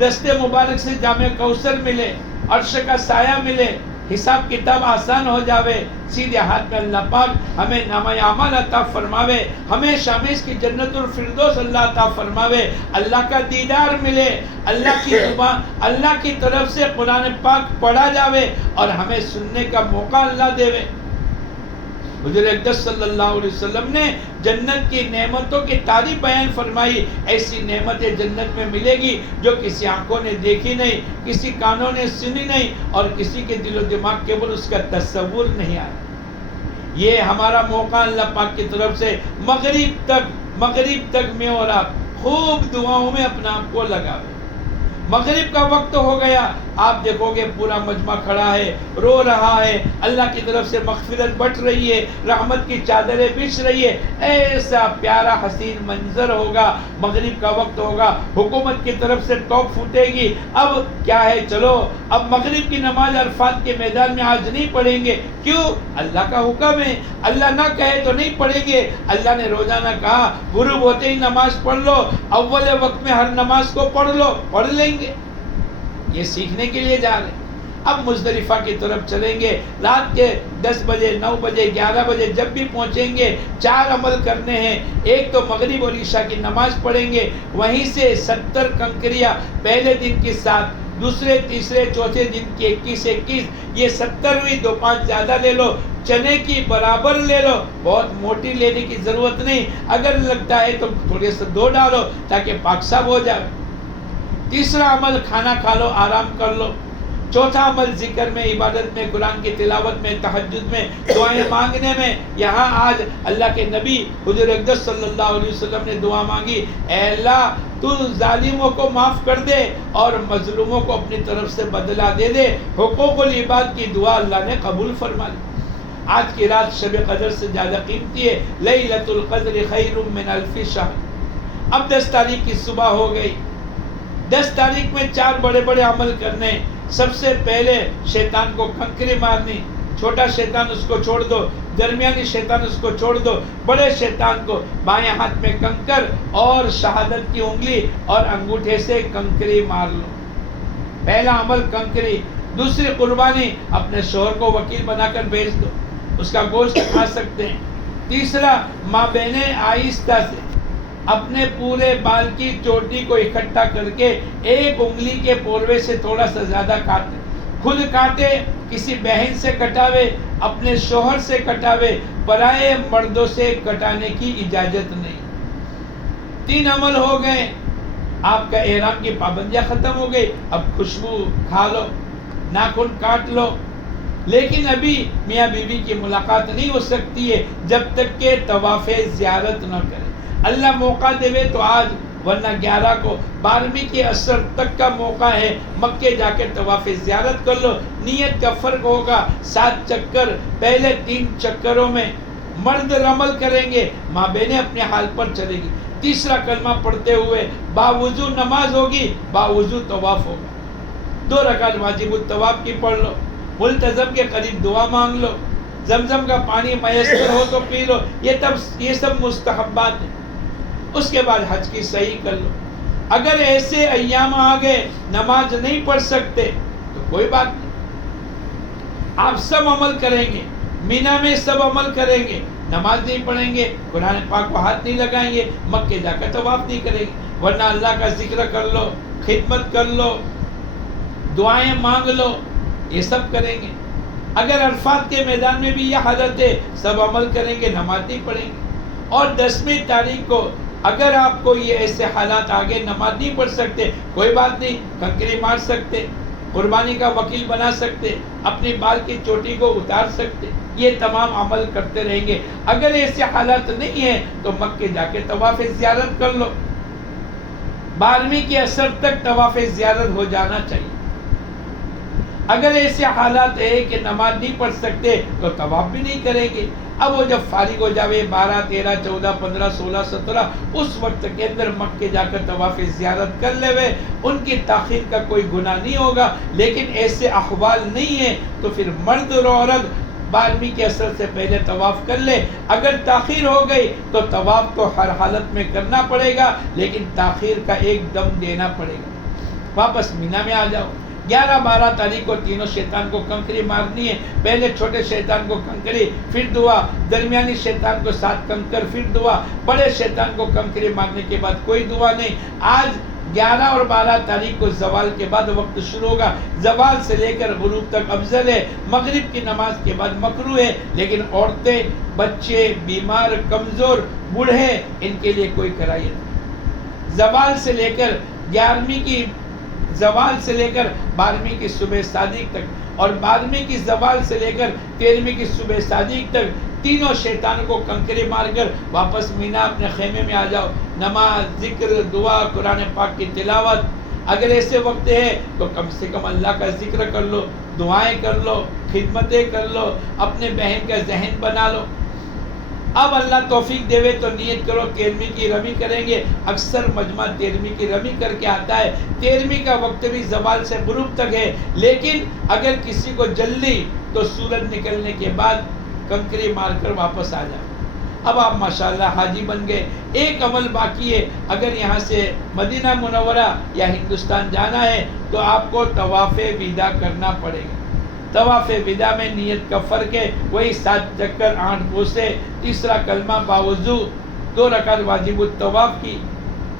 دست مبارک سے جامع کوثر ملے، عرش کا سایہ ملے، حساب کتاب آسان ہو جاوے، سیدھے ہاتھ میں اللہ پاک ہمیں نامہ اعمال عطا فرماوے، ہمیں شامیز کی جنت الفردوس اللہ عطا فرماوے، اللہ کا دیدار ملے، اللہ کی زبان، اللہ کی طرف سے قرآن پاک پڑھا جاوے اور ہمیں سننے کا موقع اللہ دے۔ حضور اقدس صلی اللہ علیہ وسلم نے جنت کی نعمتوں کی تعریف بیان فرمائی۔ ایسی نعمتیں جنت میں ملے گی جو کسی آنکھوں نے دیکھی نہیں، کسی کانوں نے سنی نہیں اور کسی کے دل و دماغ کے اوپر اس کا تصور نہیں آیا۔ یہ ہمارا موقع اللہ پاک کی طرف سے مغرب تک میں اور آپ خوب دعاؤں میں اپنا آپ کو لگاوے۔ مغرب کا وقت ہو گیا، آپ دیکھو گے پورا مجمع کھڑا ہے، رو رہا ہے، اللہ کی طرف سے مغفرت بٹ رہی ہے، رحمت کی چادریں بچھ رہی ہے۔ ایسا پیارا حسین منظر ہوگا، مغرب کا وقت ہوگا، حکومت کی طرف سے ٹوپ پھوٹے گی۔ اب کیا ہے، چلو اب مغرب کی نماز عرفات کے میدان میں آج نہیں پڑھیں گے۔ کیوں؟ اللہ کا حکم ہے، اللہ نہ کہے تو نہیں پڑھیں گے۔ اللہ نے روزانہ کہا غروب ہوتے ہی نماز پڑھ لو، اول وقت میں ہر نماز کو پڑھ لو، پڑھ لیں گے۔ یہ سیکھنے کے لیے جا رہے ہیں۔ اب مزدلفہ کی طرف چلیں گے، رات کے 10 بجے 9 بجے 11 بجے جب بھی پہنچیں گے 4 عمل کرنے ہیں۔ ایک تو مغرب اور عشاء کی نماز پڑھیں گے، وہیں سے 70 کنکریاں پہلے دن کی 7، دوسرے تیسرے چوتھے دن کی 21 یہ 70 ہوئی، 2 5 زیادہ لے لو، چنے کی برابر لے لو، بہت موٹی لینے کی ضرورت نہیں، اگر لگتا ہے تو تھوڑے سے 2 ڈالو تاکہ پاک صاف ہو جائے۔ تیسرا عمل کھانا کھا لو، آرام کر لو۔ چوتھا عمل ذکر میں، عبادت میں، قرآن کی تلاوت میں، تہجد میں، دعائیں مانگنے میں۔ یہاں آج اللہ کے نبی حضور اقدس صلی اللہ علیہ وسلم نے دعا مانگی، اے اللہ تو ظالموں کو معاف کر دے اور مظلوموں کو اپنی طرف سے بدلہ دے دے۔ حقوق العباد کی دعا اللہ نے قبول فرما لی۔ آج کی رات شب قدر سے زیادہ قیمتی ہے، لیلۃ القدر خیر من الف شہر۔ اب 10 تاریخ کی صبح ہو گئی۔ 10 تاریخ میں 4 بڑے بڑے عمل کرنے۔ سب سے پہلے شیطان کو کنکری مارنی، چھوٹا شیطان اس کو چھوڑ دو، درمیانی شیطان اس کو چھوڑ دو، بڑے شیطان کو بائیں ہاتھ میں کنکر اور شہادت کی انگلی اور انگوٹھے سے کنکری مار لو۔ پہلا عمل کنکری۔ دوسری قربانی، اپنے شوہر کو وکیل بنا کر بیچ دو، اس کا گوشت کھا سکتے ہیں۔ تیسرا، ماں بہنیں آہستہ سے اپنے پورے بال کی چوٹی کو اکٹھا کر کے ایک انگلی کے پوروے سے تھوڑا سا زیادہ کاٹے، خود کاٹے، کسی بہن سے کٹاوے، اپنے شوہر سے کٹاوے، پرائے مردوں سے کٹانے کی اجازت نہیں۔ 3 عمل ہو گئے، آپ کا احرام کی پابندیاں ختم ہو گئی۔ اب خوشبو کھا لو، ناخن کاٹ لو، لیکن ابھی میاں بیوی کی ملاقات نہیں ہو سکتی ہے جب تک کہ طواف زیارت نہ کرے۔ اللہ موقع دے تو آج، ورنہ 11 کو 12ویں کی عصر تک کا موقع ہے، مکے جا کے طواف زیارت کر لو۔ نیت کا فرق ہوگا، 7 چکر، پہلے 3 چکروں میں مرد رمل کریں گے، ماں بہنیں اپنے حال پر چلے گی۔ تیسرا کلمہ پڑھتے ہوئے باوضو نماز ہوگی، باوضو طواف ہوگا۔ 2 رکعت واجب الطواف کی پڑھ لو، ملتزم کے قریب دعا مانگ لو، زمزم کا پانی میسر ہو تو پی لو، یہ سب مستحبات ہیں۔ اس کے بعد حج کی صحیح کر لو۔ اگر ایسے ایام آ گئے نماز نہیں پڑھ سکتے تو کوئی بات نہیں، آپ سب عمل کریں گے، مینا میں سب عمل کریں گے، نماز نہیں پڑھیں گے، قرآن پاک کو ہاتھ نہیں لگائیں گے، مکے جا کر طواف نہیں کریں گے، ورنہ اللہ کا ذکر کر لو، خدمت کر لو، دعائیں مانگ لو، یہ سب کریں گے۔ اگر عرفات کے میدان میں بھی یہ حالت ہے، سب عمل کریں گے، نماز نہیں پڑھیں گے۔ اور 10ویں تاریخ کو اگر آپ کو یہ ایسے حالات آگے نماز نہیں پڑھ سکتے، کوئی بات نہیں، کنکری مار سکتے، قربانی کا وکیل بنا سکتے، اپنی بال کی چوٹی کو اتار سکتے، یہ تمام عمل کرتے رہیں گے۔ اگر ایسے حالات نہیں ہیں تو مکے جا کے طواف زیارت کر لو۔ 12ویں کی عصر تک طواف زیارت ہو جانا چاہیے۔ اگر ایسے حالات ہے کہ نماز نہیں پڑھ سکتے تو طواف بھی نہیں کریں گے۔ اب وہ جب فارغ ہو جاوے 12 13 14 15 16 17 اس وقت کے اندر مکے جا کر طواف زیارت کر لے، ان کی تاخیر کا کوئی گناہ نہیں ہوگا۔ لیکن ایسے احوال نہیں ہیں تو پھر مرد اور عورت 12ویں کے عصر سے پہلے طواف کر لے۔ اگر تاخیر ہو گئی تو طواف تو ہر حالت میں کرنا پڑے گا، لیکن تاخیر کا ایک دم دینا پڑے گا۔ واپس مینا میں آ جاؤ۔ 11 12 تاریخ کو تینوں شیطان کو کنکری مارنی ہے۔ پہلے چھوٹے شیطان کو کنکری، پھر دعا، درمیانی شیطان کو 7 کنکر، پھر دعا، بڑے شیطان کو کنکری مارنے کے بعد کوئی دعا نہیں۔ آج 11 اور 12 تاریخ کو زوال کے بعد وقت شروع ہوگا، زوال سے لے کر غروب تک افضل ہے، مغرب کی نماز کے بعد مکروہ ہے، لیکن عورتیں، بچے، بیمار، کمزور، بوڑھے، ان کے لیے کوئی کرائیت نہیں۔ زوال سے لے کر 11ویں کی زوال سے لے کر 12ویں کی صبح صادق تک، اور 12ویں کی زوال سے لے کر 13ویں کی صبح صادق تک تینوں شیطان کو کنکری مار کر واپس مینا اپنے خیمے میں آ جاؤ۔ نماز، ذکر، دعا، قرآن پاک کی تلاوت۔ اگر ایسے وقت ہے تو کم سے کم اللہ کا ذکر کر لو، دعائیں کر لو، خدمتیں کر لو، اپنے بہن کا ذہن بنا لو۔ اب اللہ توفیق دے تو نیت کرو 13ویں کی رمی کریں گے۔ اکثر مجمع 13ویں کی رمی کر کے آتا ہے۔ 13ویں کا وقت بھی زوال سے غروب تک ہے، لیکن اگر کسی کو جلدی تو سورج نکلنے کے بعد کنکری مار کر واپس آ جاؤ۔ اب آپ ماشاءاللہ حاجی بن گئے۔ ایک عمل باقی ہے، اگر یہاں سے مدینہ منورہ یا ہندوستان جانا ہے تو آپ کو طواف وداع کرنا پڑے گا۔ طواف وداع میں نیت کا فرق ہے، وہی 7 چکر، 8 بوسے، تیسرا کلمہ باوضو، 2 رکعت واجب الطواف کی،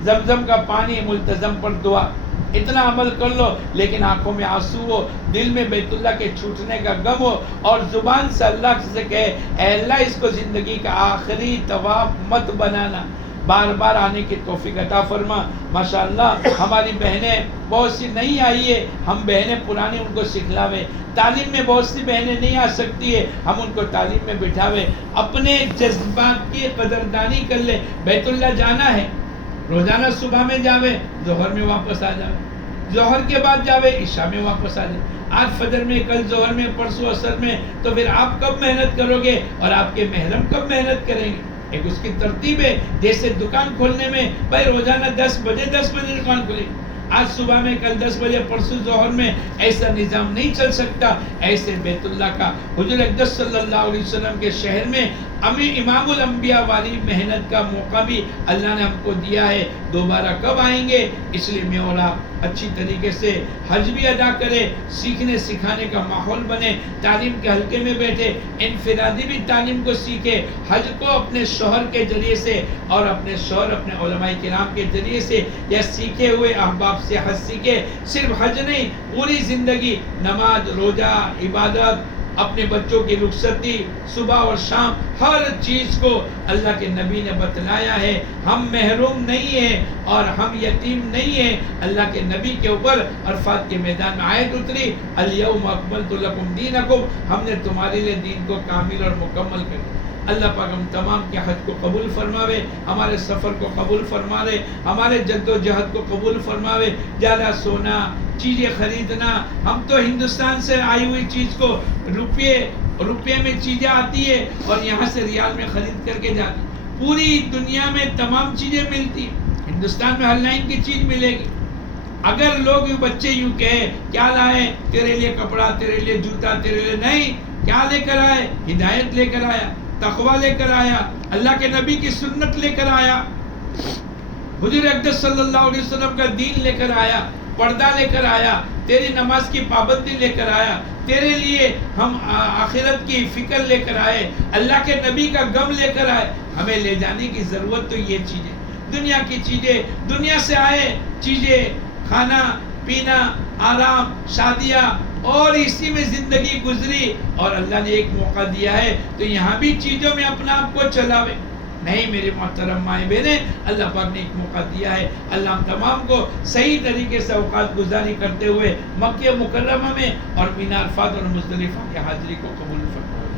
زمزم کا پانی، ملتزم پر دعا۔ اتنا عمل کر لو لیکن آنکھوں میں آنسو ہو، دل میں بیت اللہ کے چھوٹنے کا غم ہو، اور زبان سے اللہ سے کہے اے اللہ اس کو زندگی کا آخری طواف مت بنانا، بار بار آنے کی توفیق عطا فرما۔ ماشاءاللہ ہماری بہنیں بہت سی نہیں آئی ہے، ہم بہنیں پرانی ان کو سکھلاویں، تعلیم میں بہت سی بہنیں نہیں آ سکتی ہے، ہم ان کو تعلیم میں بٹھاویں، اپنے جذبات کی قدردانی کر لے۔ بیت اللہ جانا ہے، روزانہ صبح میں جاوے، ظہر میں واپس آ جاوے، ظہر کے بعد جاوے، عشاء میں واپس آ جائے، آج فجر میں، کل ظہر میں، پرسوں عصر میں، تو پھر آپ کب محنت کرو گے اور آپ کے محرم کب محنت کریں گے؟ ایک اس کی ترتیب ہے، جیسے دکان کھولنے میں بھائی روزانہ 10 بجے دکان کھلے، آج صبح میں، کل 10 بجے، پرسوں ظہر میں، ایسا نظام نہیں چل سکتا۔ ایسے بیت اللہ کا حضور اقدس صلی اللہ علیہ وسلم کے شہر میں امام الانبیاء والی محنت کا موقع بھی اللہ نے ہم کو دیا ہے، دوبارہ کب آئیں گے؟ اس لیے میں اور آپ اچھی طریقے سے حج بھی ادا کرے، سیکھنے سکھانے کا ماحول بنے، تعلیم کے حلقے میں بیٹھے، انفرادی بھی تعلیم کو سیکھے، حج کو اپنے شوہر کے ذریعے سے اور اپنے شوہر اپنے علماء کرام کے ذریعے سے یا سیکھے ہوئے احباب سے حج سیکھے۔ صرف حج نہیں، پوری زندگی نماز، روزہ، عبادت، اپنے بچوں کی رخصتی، صبح اور شام، ہر چیز کو اللہ کے نبی نے بتلایا ہے۔ ہم محروم نہیں ہیں اور ہم یتیم نہیں ہیں۔ اللہ کے نبی کے اوپر عرفات کے میدان میں آیت اتری، الیوم اکملت لکم دینکم، ہم نے تمہارے لیے دین کو کامل اور مکمل کر دیا۔ اللہ پاک ہم تمام کے حج کو قبول فرماوے، ہمارے سفر کو قبول فرماوے، ہمارے جد و جہد کو قبول فرماوے۔ زیادہ سونا، چیزیں خریدنا، ہم تو ہندوستان سے آئی ہوئی چیز کو روپے میں چیزیں آتی ہے اور یہاں سے ریال میں خرید کر کے جاتی، پوری دنیا میں تمام چیزیں ملتی، ہندوستان میں ہر لائن کی چیز ملے گی۔ اگر لوگ بچے یوں کہے کیا لائے، تیرے لیے کپڑا، تیرے لیے جوتا، تیرے لیے، نہیں، کیا لے کر آئے؟ ہدایت لے کر آیا، تقوی لے کر آیا، اللہ کے نبی کی سنت لے کر آیا، حضور اقدس صلی اللہ علیہ وسلم کا دین لے کر آیا، پردہ لے کر آیا، تیری نماز کی پابندی لے کر آیا، تیرے لیے ہم آخرت کی فکر لے کر آئے، اللہ کے نبی کا غم لے کر آئے۔ ہمیں لے جانے کی ضرورت تو یہ چیزیں، دنیا کی چیزیں، دنیا سے آئے چیزیں، کھانا پینا، آرام، شادیاں، اور اسی میں زندگی گزری، اور اللہ نے ایک موقع دیا ہے تو یہاں بھی چیزوں میں اپنا آپ کو چلاوے۔ نہیں میرے محترم مائیں بہنیں، اللہ پاک نے ایک موقع دیا ہے، اللہ ہم تمام کو صحیح طریقے سے اوقات گزاری کرتے ہوئے مکہ مکرمہ میں اور مینا عرفات اور مزدلفہ کی حاضری کو قبول فرمائے۔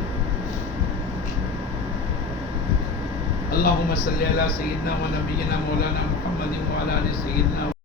اللہم صلی علی سیدنا و نبینا مولانا محمد و علی آل سیدنا